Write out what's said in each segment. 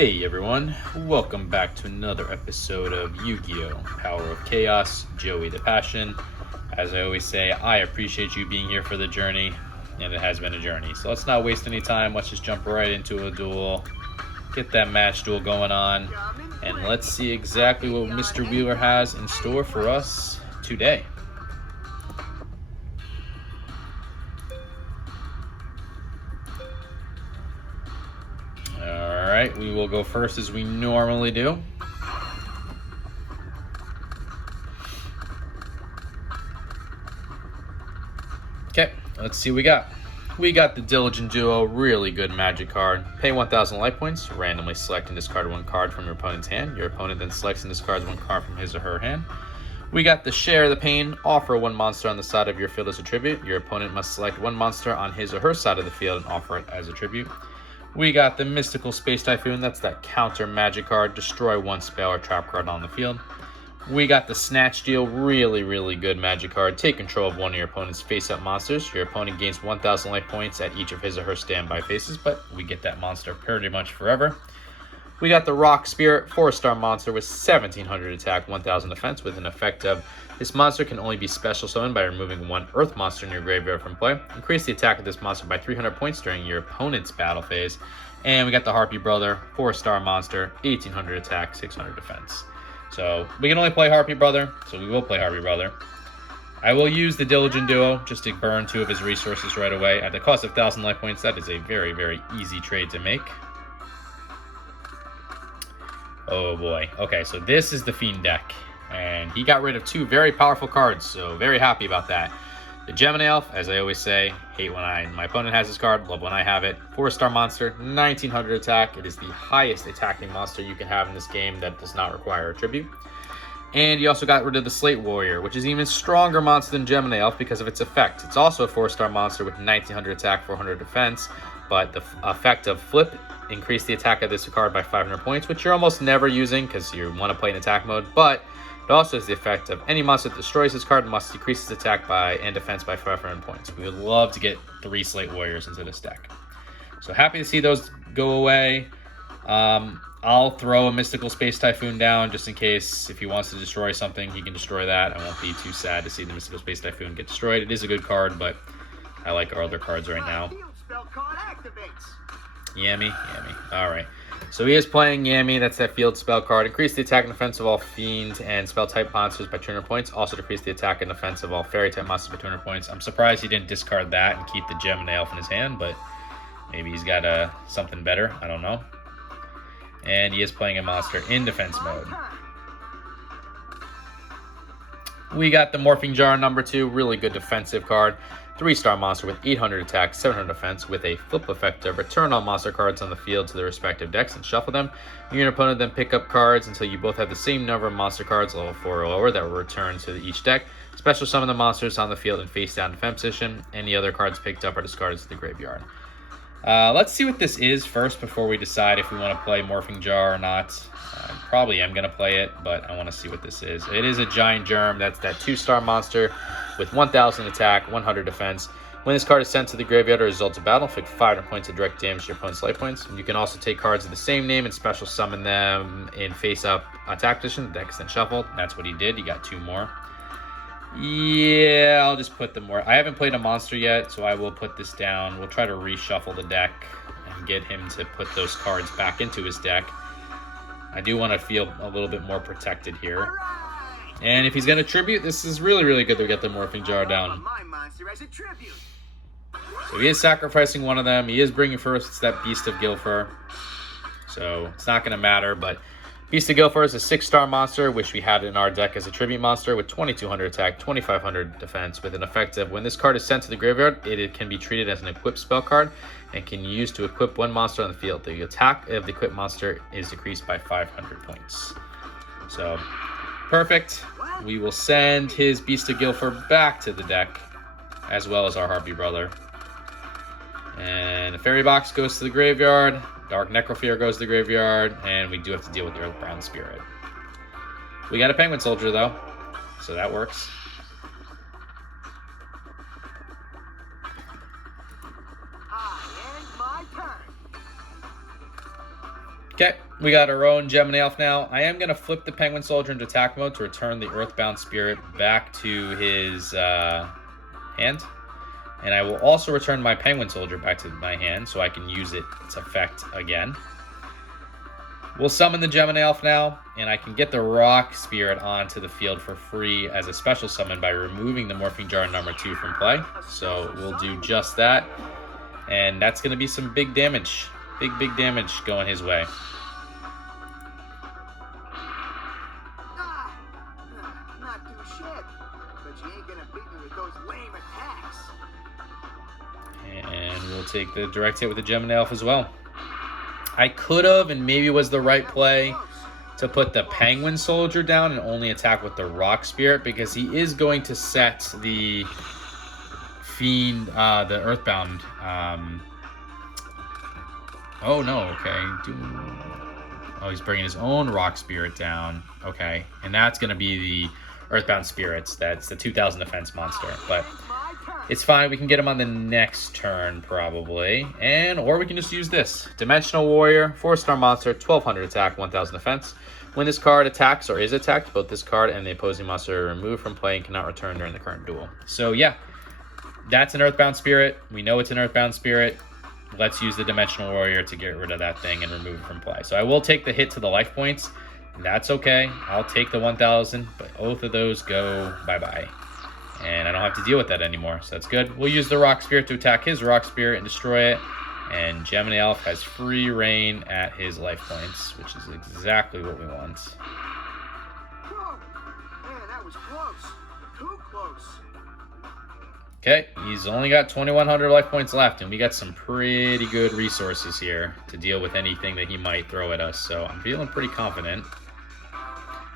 Hey everyone, welcome back to another episode of Yu-Gi-Oh! Power of Chaos, Joey the Passion. As I always say, I appreciate you being here for the journey, and it has been a journey. So let's not waste any time, let's just jump right into a duel, get that match duel going on, and let's see exactly what Mr. Wheeler has in store for us today. Alright, we will go first as we normally do. Okay, let's see what we got. We got the Diligent Duo, really good magic card. Pay 1,000 life points, randomly select and discard one card from your opponent's hand. Your opponent then selects and discards one card from his or her hand. We got the Share the Pain, offer one monster on the side of your field as a tribute. Your opponent must select one monster on his or her side of the field and offer it as a tribute. We got the Mystical Space Typhoon, that's that counter magic card, destroy one spell or trap card on the field. We got the Snatch Deal, really good magic card. Take control of one of your opponent's face-up monsters. Your opponent gains 1,000 life points at each of his or her standby faces, but we get that monster pretty much forever. We got the Rock Spirit, 4-star monster with 1,700 attack, 1,000 defense, with an effect of this monster can only be special summoned by removing one Earth monster in your graveyard from play. Increase the attack of this monster by 300 points during your opponent's battle phase. And we got the Harpy Brother, 4-star monster, 1,800 attack, 600 defense. So we can only play Harpy Brother, so we will play Harpy Brother. I will use the Diligent Duo just to burn 2 of his resources right away. At the cost of 1,000 life points, that is a very easy trade to make. Oh boy. Okay, so this is the Fiend deck. And he got rid of 2 very powerful cards, so very happy about that. The Gemini Elf, as I always say, hate when my opponent has this card, love when I have it. 4-star monster, 1,900 attack. It is the highest attacking monster you can have in this game that does not require a tribute. And you also got rid of the Slate Warrior, which is an even stronger monster than Gemini Elf because of its effect. It's also a 4-star monster with 1,900 attack, 400 defense, but the effect of Flip increase the attack of this card by 500 points, which you're almost never using because you want to play in attack mode, but it also has the effect of any monster that destroys this card must decrease its attack by and defense by 500 points. We would love to get 3 Slate Warriors into this deck. So happy to see those go away. I'll throw a Mystical Space Typhoon down just in case if he wants to destroy something, he can destroy that. I won't be too sad to see the Mystical Space Typhoon get destroyed. It is a good card, but I like our other cards right now. Yammy. Alright. So he is playing Yammy, that's that field spell card. Increase the attack and defense of all fiend and spell type monsters by 200 points. Also decrease the attack and defense of all fairy type monsters by 200 points. I'm surprised he didn't discard that and keep the Gemini Elf in his hand, but maybe he's got something better. I don't know. And he is playing a monster in defense mode. We got the Morphing Jar number 2, really good defensive card. 3-star monster with 800 attack, 700 defense, with a flip effect of return all monster cards on the field to their respective decks and shuffle them. You and your opponent then pick up cards until you both have the same number of monster cards, level 4 or lower, that will return to each deck. Special summon the monsters on the field in face down defense position. Any other cards picked up are discarded to the graveyard. Let's see what this is first before we decide if we want to play Morphing Jar or not. Probably am going to play it, but I want to see what this is. It is a Giant Germ. That's that 2-star monster with 1,000 attack, 100 defense. When this card is sent to the graveyard or results of battle, inflict 500 points of direct damage to your opponent's life points. You can also take cards of the same name and special summon them in face-up attack position. The deck is then shuffled. That's what he did. He got 2 more. Yeah, I'll just put them more. I haven't played a monster yet, so I will put this down. We'll try to reshuffle the deck and get him to put those cards back into his deck. I do want to feel a little bit more protected here. And if he's going to tribute, this is really good to get the Morphing Jar down. So he is sacrificing one of them. He is bringing first that Beast of Gilfer. So it's not going to matter, but Beast of Gilfer is a 6-star monster, which we had in our deck as a tribute monster with 2,200 attack, 2,500 defense, with an effect of when this card is sent to the graveyard, it can be treated as an equipped spell card and can be used to equip one monster on the field. The attack of the equipped monster is decreased by 500 points. So, perfect. We will send his Beast of Gilfer back to the deck, as well as our Harpy Brother. And the Fairy Box goes to the graveyard. Dark Necrofear goes to the graveyard, and we do have to deal with the Earthbound Spirit. We got a Penguin Soldier, though, so that works. Okay, we got our own Gemini Elf now. I am going to flip the Penguin Soldier into attack mode to return the Earthbound Spirit back to his hand. And I will also return my Penguin Soldier back to my hand so I can use its effect again. We'll summon the Gemini Elf now, and I can get the Rock Spirit onto the field for free as a special summon by removing the Morphing Jar number 2 from play. So we'll do just that. And that's going to be some big damage. Big damage going his way. Not too shit, but you ain't gonna beat me with those lame attacks. And we'll take the direct hit with the Gemini Elf as well. I could have, and maybe was the right play, to put the Penguin Soldier down and only attack with the Rock Spirit, because he is going to set the Fiend, the Earthbound. Oh no, okay. Oh, he's bringing his own Rock Spirit down. Okay, and that's going to be the Earthbound Spirits. That's the 2,000 defense monster, but it's fine. We can get him on the next turn, probably. Or we can just use this. Dimensional Warrior, 4-star monster, 1,200 attack, 1,000 defense. When this card attacks or is attacked, both this card and the opposing monster are removed from play and cannot return during the current duel. So yeah, that's an Earthbound Spirit. We know it's an Earthbound Spirit. Let's use the Dimensional Warrior to get rid of that thing and remove it from play. So I will take the hit to the life points. That's okay. I'll take the 1,000, but both of those go bye-bye. And I don't have to deal with that anymore, so that's good. We'll use the Rock Spirit to attack his Rock Spirit and destroy it. And Gemini Elf has free reign at his life points, which is exactly what we want. Whoa! Man, that was close. Too close. Okay, he's only got 2,100 life points left, and we got some pretty good resources here to deal with anything that he might throw at us, so I'm feeling pretty confident.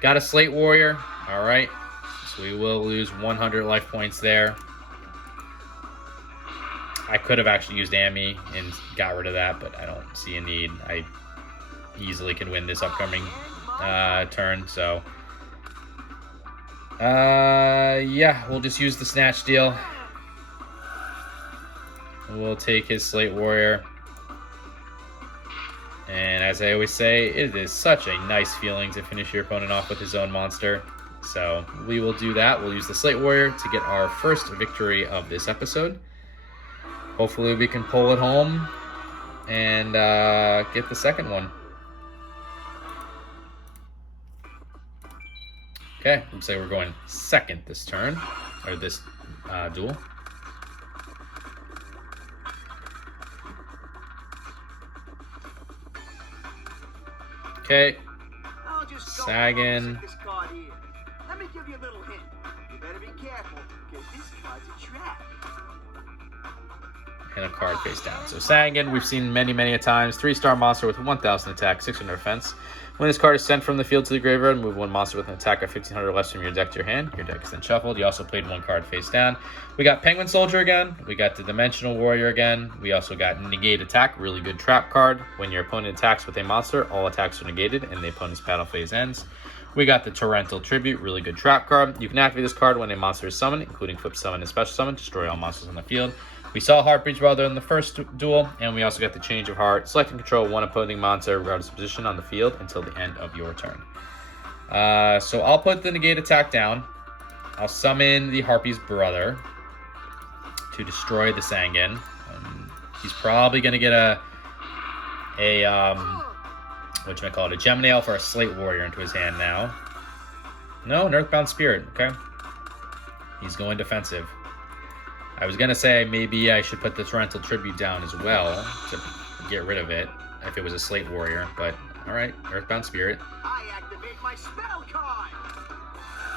Got a Slate Warrior, alright, so we will lose 100 life points there. I could have actually used Amy and got rid of that, but I don't see a need. I easily can win this upcoming turn, so... yeah, we'll just use the Snatch deal. We'll take his Slate Warrior. And as I always say, it is such a nice feeling to finish your opponent off with his own monster. So we will do that. We'll use the Slate Warrior to get our first victory of this episode. Hopefully we can pull it home and get the second one. Okay, looks like we're going second this turn, or this duel. Okay, Sagan. Let me give you a little hint. You better be careful, because this card's a trap. And a card face down. So Sagan, we've seen many a times. 3-star monster with 1,000 attack, 600 defense. When this card is sent from the field to the graveyard, move one monster with an attack of 1,500 less from your deck to your hand. Your deck is then shuffled. You also played one card face down. We got Penguin Soldier again. We got the Dimensional Warrior again. We also got Negate Attack, really good trap card. When your opponent attacks with a monster, all attacks are negated and the opponent's battle phase ends. We got the Torrential Tribute, really good trap card. You can activate this card when a monster is summoned, including flip summon and special summon, destroy all monsters on the field. We saw Heartbreach Brother in the first duel, and we also got the Change of Heart. Select and control one opposing monster regardless of position on the field until the end of your turn. So I'll put the Negate Attack down. I'll summon the Harpy's Brother to destroy the Sangan. He's probably going to get a Gemini Elf or a Slate Warrior into his hand now. No, an Earthbound Spirit, okay. He's going defensive. I was going to say maybe I should put the Torrential Tribute down as well to get rid of it if it was a Slate Warrior, but alright, Earthbound Spirit. I activate my spell card.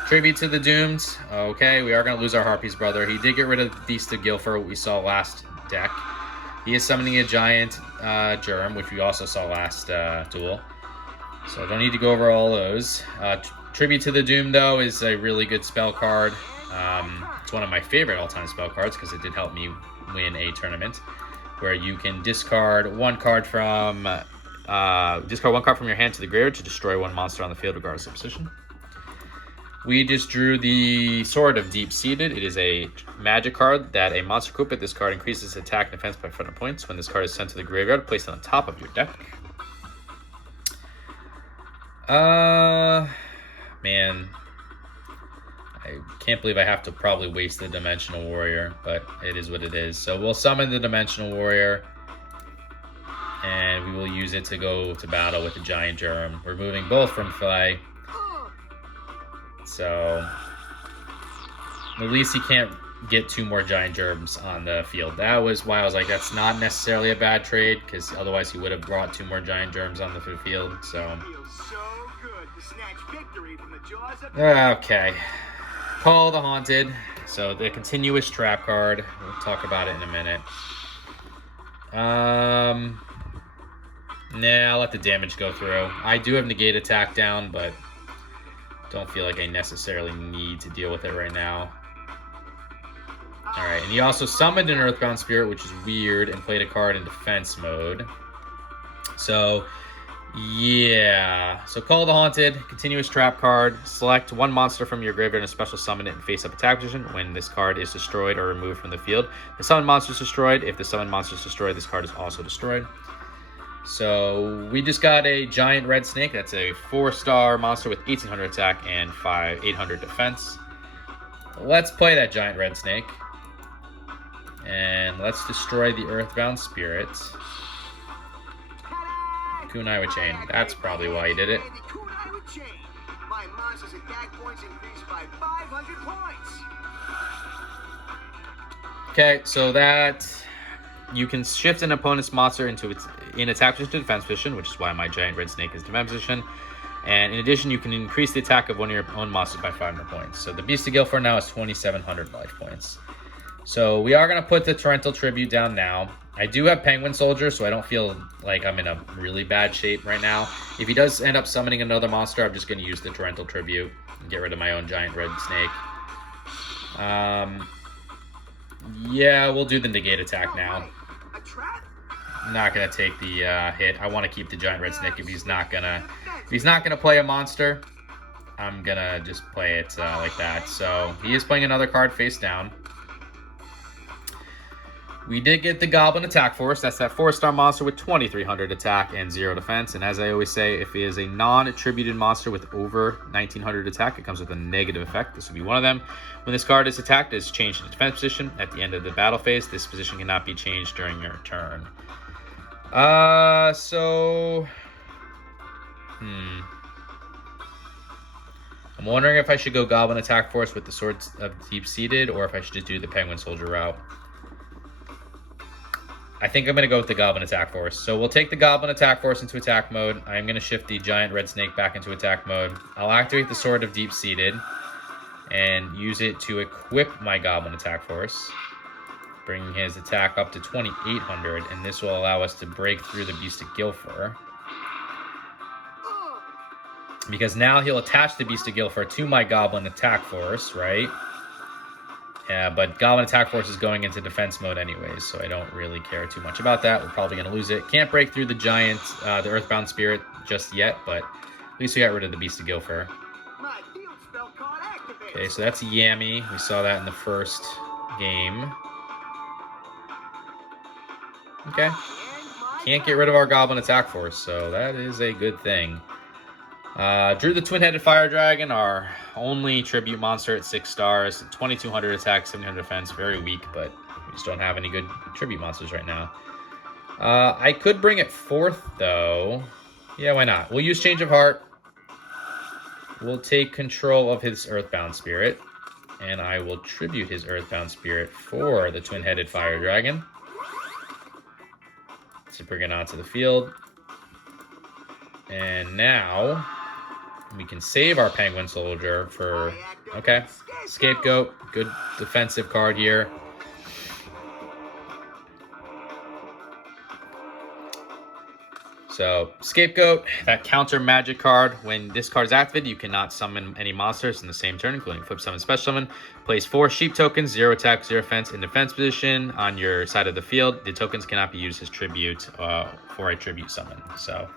Tribute to the Doomed. Okay, we are going to lose our Harpy's Brother. He did get rid of Beast of Guilford, what we saw last deck. He is summoning a giant germ, which we also saw last duel. So I don't need to go over all those. Tribute to the Doom, though, is a really good spell card. It's one of my favorite all-time spell cards because it did help me win a tournament where you can discard one card from your hand to the graveyard to destroy one monster on the field regardless of position. We just drew the Sword of Deep-Seated. It is a magic card that a monster equipped with this card increases attack and defense by 500 points. When this card is sent to the graveyard, place it on top of your deck. Man. I can't believe I have to probably waste the Dimensional Warrior, but it is what it is. So we'll summon the Dimensional Warrior, and we will use it to go to battle with the Giant Germ, removing both from play. So at least he can't get 2 more Giant Germs on the field. That was why I was like, that's not necessarily a bad trade, because otherwise he would have brought 2 more Giant Germs on the field. So okay. Call the Haunted. So the continuous trap card. We'll talk about it in a minute. Nah, I'll let the damage go through. I do have negate attack down, but don't feel like I necessarily need to deal with it right now. Alright, and he also summoned an Earthbound Spirit, which is weird, and played a card in defense mode. So, yeah. So call the Haunted, continuous trap card. Select 1 monster from your graveyard and special summon it in face-up attack position. When this card is destroyed or removed from the field, the summoned monster is destroyed. If the summoned monster is destroyed, this card is also destroyed. So we just got a Giant Red Snake. That's a 4-star monster with 1800 attack and 800 defense. Let's play that Giant Red Snake. And let's destroy the Earthbound Spirit. Kunai Chain. That's probably why he did it. My monster's attack points increased by 500 points. Okay, so that you can shift an opponent's monster into its attack position to defense position, which is why my Giant Red Snake is defense position. And in addition, you can increase the attack of one of your own monsters by 500 points. So the Beast of Guilford now is 2,700 life points. So we are going to put the Torrential Tribute down now. I do have Penguin Soldier, so I don't feel like I'm in a really bad shape right now. If he does end up summoning another monster, I'm just going to use the Torrential Tribute and get rid of my own Giant Red Snake. Yeah, we'll do the negate attack now. I'm not going to take the hit. I want to keep the Giant Red Snake if he's not going to play a monster. I'm going to just play it like that. So he is playing another card face down. We did get the Goblin Attack Force. That's that 4-star monster with 2,300 attack and 0 defense. And as I always say, if it is a non-attributed monster with over 1,900 attack, it comes with a negative effect. This would be one of them. When this card is attacked, it is changed to defense position. At the end of the battle phase, this position cannot be changed during your turn. I'm wondering if I should go Goblin Attack Force with the Swords of Deep-Seated, or if I should just do the Penguin Soldier route. I think I'm going to go with the Goblin Attack Force. So we'll take the Goblin Attack Force into attack mode. I'm going to shift the Giant Red Snake back into attack mode. I'll activate the Sword of Deep-Seated and use it to equip my Goblin Attack Force, bringing his attack up to 2,800, and this will allow us to break through the Beast of Guilford. Because now he'll attach the Beast of Guilford to my Goblin Attack Force, right? Yeah, but Goblin Attack Force is going into defense mode anyways, so I don't really care too much about that. We're probably going to lose it. Can't break through the Giant, the Earthbound Spirit just yet, but at least we got rid of the Beast of Guilford. Okay, so that's Yami. We saw that in the first game. Okay. Can't get rid of our Goblin Attack Force, so that is a good thing. Drew the Twin-Headed Fire Dragon, our only tribute monster at 6 stars, 2,200 attack, 700 defense, very weak, but we just don't have any good tribute monsters right now. I could bring it forth, though. Yeah, why not? We'll use Change of Heart. We'll take control of his Earthbound Spirit, and I will tribute his Earthbound Spirit for the Twin-Headed Fire Dragon to bring it onto the field. And now we can save our Penguin Soldier for, okay, Scapegoat, good defensive card here. So, Scapegoat, that counter magic card. When this card is activated, you cannot summon any monsters in the same turn, including Flip Summon, Special Summon. Place 4 sheep tokens, 0 attack, 0 defense in defense position on your side of the field. The tokens cannot be used as tribute for a tribute summon. So,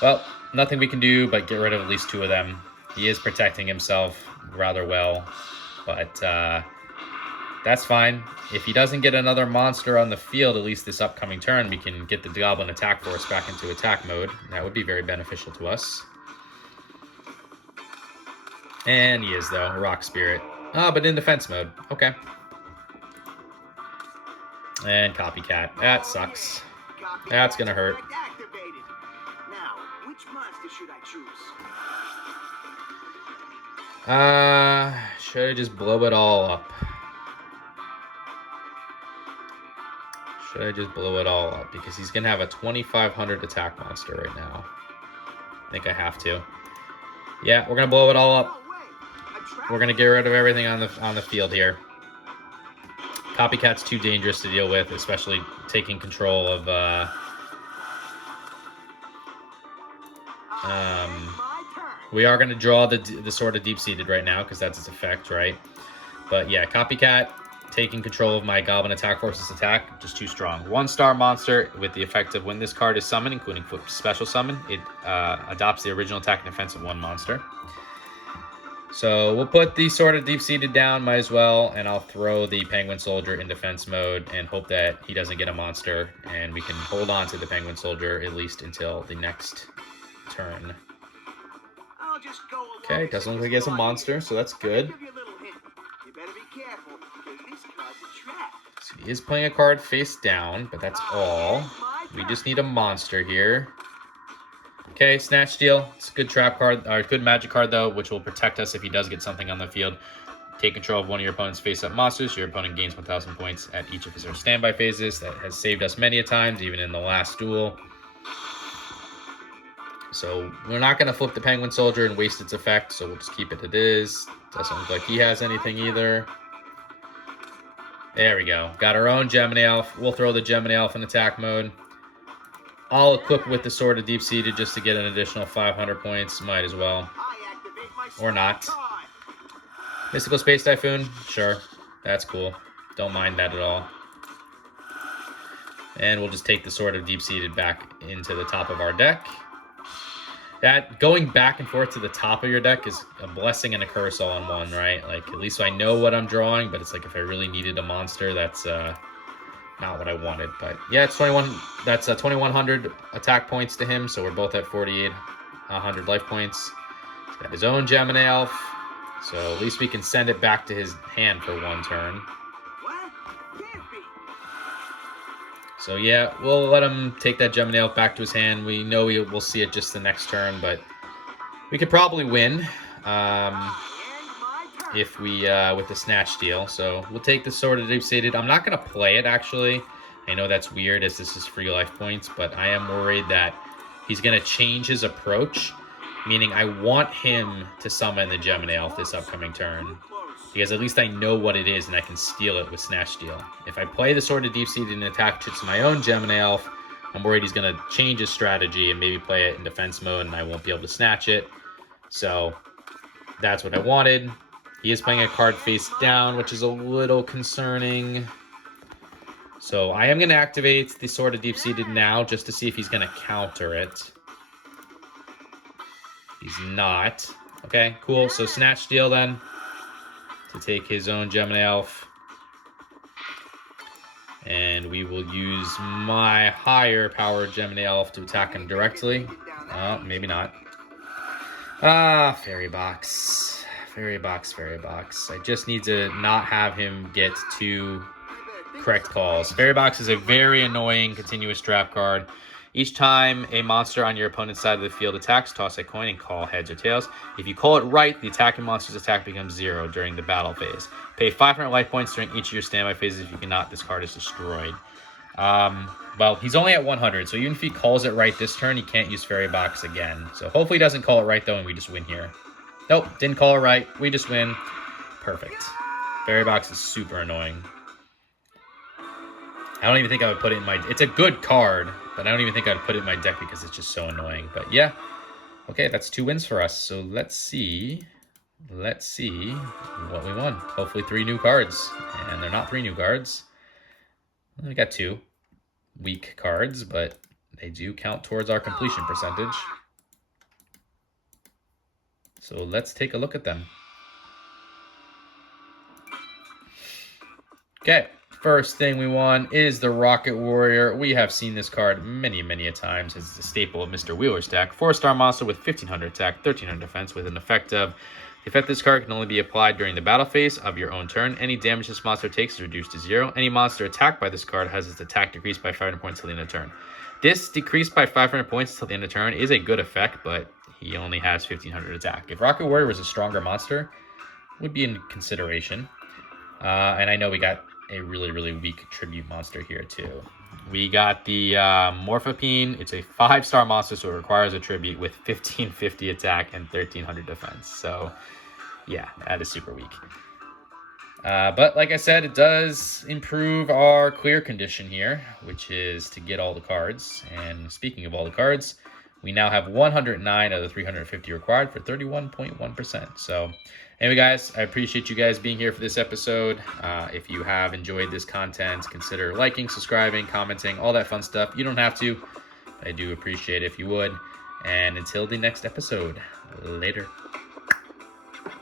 well, nothing we can do but get rid of at least 2 of them. He is protecting himself rather well, but that's fine. If he doesn't get another monster on the field, at least this upcoming turn, we can get the Goblin Attack Force back into attack mode. That would be very beneficial to us. And he is, though. Rock Spirit. Oh, but in defense mode. Okay. And Copycat. That sucks. That's gonna hurt. Now, which monster should I choose? Should I just blow it all up? Should I just blow it all up? Because he's gonna have a 2,500 attack monster right now. I think I have to. Yeah, we're gonna blow it all up. We're gonna get rid of everything on the field here. Copycat's too dangerous to deal with, especially taking control of we are gonna draw the Sword of Deep-Seated right now because that's its effect, right? But yeah, Copycat taking control of my Goblin Attack Force's attack, just too strong. 1-star monster with the effect of when this card is summoned, including special summon, it adopts the original attack and defense of one monster. So we'll put the Sword of Deep-Seated down, might as well, and I'll throw the Penguin Soldier in defense mode and hope that he doesn't get a monster, and we can hold on to the Penguin Soldier at least until the next turn. Okay, doesn't look like he has a monster, so that's good. So he is playing a card face down, but that's all. We just need a monster here. Okay, Snatch Steal. It's a good trap card, or good magic card, though, which will protect us if he does get something on the field. Take control of one of your opponent's face-up monsters. Your opponent gains 1,000 points at each of his standby phases. That has saved us many a times, even in the last duel. So we're not going to flip the Penguin Soldier and waste its effect, so we'll just keep it as it is. Doesn't look like he has anything either. There we go. Got our own Gemini Elf. We'll throw the Gemini Elf in attack mode. I'll equip with the Sword of Deep-Seated just to get an additional 500 points. Might as well. Or not. Mystical Space Typhoon? Sure. That's cool. Don't mind that at all. And we'll just take the Sword of Deep-Seated back into the top of our deck. That going back and forth to the top of your deck is a blessing and a curse all in one, right? Like, at least I know what I'm drawing, but it's like if I really needed a monster, that's not what I wanted. But yeah, it's 21. That's 2,100 attack points to him, so we're both at 4,800 life points. He's got his own Gemini Elf, so at least we can send it back to his hand for one turn. So yeah, we'll let him take that Gemini Elf back to his hand. We know we'll see it just the next turn, but we could probably win if we with the Snatch Steal. So we'll take the Sword of Deep-Seated. I'm not going to play it, actually. I know that's weird as this is free life points, but I am worried that he's going to change his approach, meaning I want him to summon the Gemini Elf this upcoming turn, because at least I know what it is and I can steal it with Snatch Steal. If I play the Sword of Deep-Seated and attach it to my own Gemini Elf, I'm worried he's going to change his strategy and maybe play it in defense mode and I won't be able to snatch it. So that's what I wanted. He is playing a card face down, which is a little concerning. So I am going to activate the Sword of Deep-Seated now just to see if he's going to counter it. He's not. Okay, cool. So Snatch Steal then to take his own Gemini Elf. And we will use my higher powered Gemini Elf to attack him directly. Oh, maybe not. Fairy Box. Fairy Box, Fairy Box. I just need to not have him get two correct calls. Fairy Box is a very annoying continuous trap card. Each time a monster on your opponent's side of the field attacks, toss a coin and call heads or tails. If you call it right, the attacking monster's attack becomes 0 during the battle phase. Pay 500 life points during each of your standby phases. If you cannot, this card is destroyed. Well, he's only at 100, so even if he calls it right this turn, he can't use Fairy Box again. So hopefully he doesn't call it right, though, and we just win here. Nope, didn't call it right. We just win. Perfect. Fairy Box is super annoying. I don't even think I would put it in my... It's a good card, but I don't even think I'd put it in my deck because it's just so annoying. But yeah, okay, that's 2 wins for us. So let's see what we won. Hopefully 3 new cards, and they're not 3 new cards. We got 2 weak cards, but they do count towards our completion percentage. So let's take a look at them. Okay. First thing we won is the Rocket Warrior. We have seen this card many, many a times. It's a staple of Mr. Wheeler's deck. 4-star monster with 1,500 attack, 1,300 defense with an effect of The effect of this card can only be applied during the battle phase of your own turn. Any damage this monster takes is reduced to 0. Any monster attacked by this card has its attack decreased by 500 points till the end of turn. This decreased by 500 points till the end of turn is a good effect, but he only has 1500 attack. If Rocket Warrior was a stronger monster, would be in consideration. And I know we got a really, really weak tribute monster here too. We got the Morphopene. It's a 5-star monster, so it requires a tribute with 1550 attack and 1300 defense. So yeah, that is super weak. But like I said, it does improve our clear condition here, which is to get all the cards. And speaking of all the cards, we now have 109 out of the 350 required for 31.1%. So anyway, guys, I appreciate you guys being here for this episode. If you have enjoyed this content, consider liking, subscribing, commenting, all that fun stuff. You don't have to, but I do appreciate it if you would. And until the next episode, later.